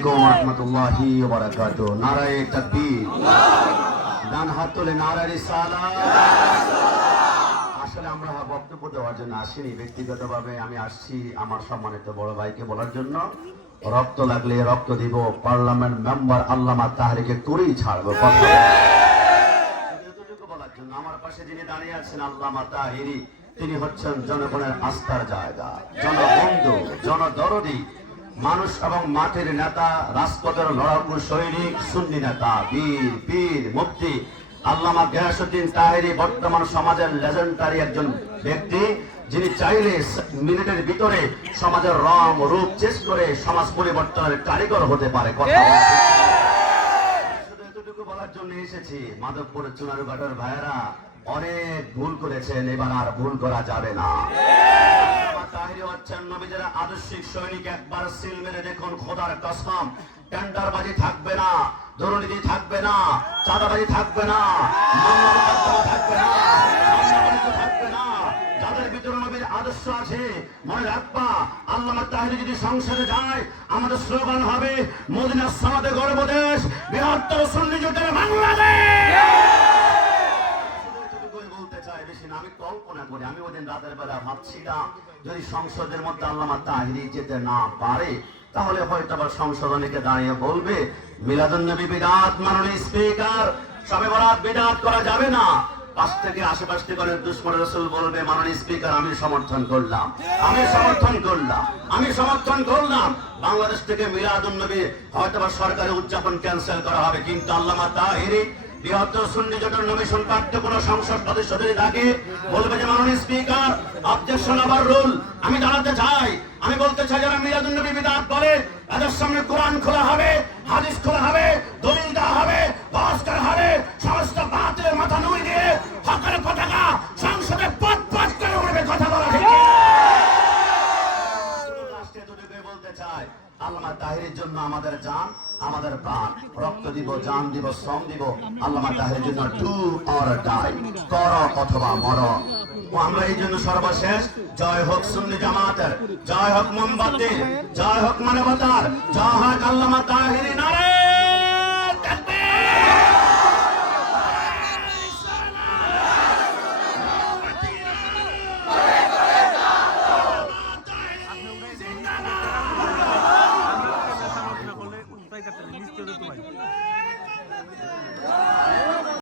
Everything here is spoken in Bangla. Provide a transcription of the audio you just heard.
আলাইকুম ওয়া রাহমাতুল্লাহি ওয়া বারাকাতুহু। নারায়ে তাকবীর, ডান হাত তুলে নারায়ে রিসালাত। আসলে আমরা বক্তব্য দেওয়ার জন্য আসিনি, ব্যক্তিগতভাবে আমি আসছি আমার সম্মানিত বড় ভাইকে বলার জন্য। রক্ত লাগলে রক্ত দিব, পার্লামেন্ট মেম্বার আল্লামা তাহরিকে তুড়ি ছাড়বো কথা এতটুকু বলার জন্য। আমার পাশে যিনি দাঁড়িয়ে আছেন আল্লামা তাহিরি, তিনি হচ্ছেন জনগণের আস্থার জায়গা, জনবন্ধু, জনদরদি, মানুষ এবং মাটির নেতা, রাজপথের লড়াকু সৈনিক, সুন্নি নেতা, বীর পীর মুফতি আল্লামা গিয়াসউদ্দিন তাহেরি বর্তমান সমাজের লেজেন্ডারি একজন ব্যক্তি, যিনি চাইলে মিনিটের ভিতরে সমাজের রং রূপ চেঞ্জ করে সমাজ পরিবর্তনের কারিগর হতে পারে। কথা শুধু এতটুকু বলার জন্য এসেছি, মাধবপুরের চুনারুঘাটের ভাইয়েরা অনেক ভুল করেছেন, এবার আর ভুল করা যাবে না। তাহিরি হচ্ছেন নবীদের আদর্শিক সৈনিক। একবার সিল মেরে দেখুন, খোদার কসম, টেন্ডারবাজি থাকবে না, দুর্নীতি থাকবে না, চাঁদাবাজি থাকবে না, থাকবে না, থাকবে না। যাদের ভিতরে নবীর আদর্শ আছে, মনে রাখবা, আল্লামা তাহিরি যদি সংসদে যায়, আমাদের স্লোগান হবে মদিনার সামাদে গর্বদেশ, বৃহত্তর সুন্নি জোটের বাংলাদেশ। আমি কল্পনা করি, আমি ওই দিন রাতের বেলা ভাবছিলাম, যদি সংসদের মধ্যে আল্লামা তাহিরি যেতে না পারে, তাহলে হয়তো আবার সংশোধনীকে দাঁড়িয়ে বলবে মিলাদুন নবী বিদআত, মাননীয় স্পিকার, শবে বরাত বিদআত করা যাবে না। পাশ থেকে আশেপাশ থেকে অনেক দুশমন রাসূল বলবে মাননীয় স্পিকার আমি সমর্থন করলাম, আমি সমর্থন করলাম, আমি সমর্থন করলাম। বাংলাদেশ থেকে মিলাদুন নবী হয়তো আবার সরকারি উদযাপন ক্যান্সেল করা হবে, কিন্তু আল্লামা তাহিরি বৃহত্তর সুন্নি জোটের নমিশন প্রার্থী কোন সংসদ সদস্য যদি থাকে, বলবে যে মাননীয় স্পিকার অবজেকশন আবার রুল। আমি জানাতে চাই, আমি বলতে চাই, যারা মিলাদুন নবী বিদআত বলে, এদের সামনে কোরআন খোলা হবে, হাদিস খোলা হবে, দলিল দেওয়া হবে, বহস করা হবে, সমস্ত বাতিলের মাথা নুয়ে দিয়ে হকের পতাকা সংসদে পথ পথ করে উঠবে। কথা বলা ঠিক বলতে চাই, আল্লামা তাহিরির জন্য আমাদের জান, আমাদের প্রাণ, রক্ত দিব, জান দিব, শ্রম দিব। আল্লামা তাহিরির জন্য ডু অর ডাই, কর অথবা মর। আমরা এই জন্য সর্বশেষ জয় হোক সুন্নি জামাতের, জয় হোক মোমবাতির, জয় হোক মানবতার, জয় হোক আল্লামা তাহিরি। নারে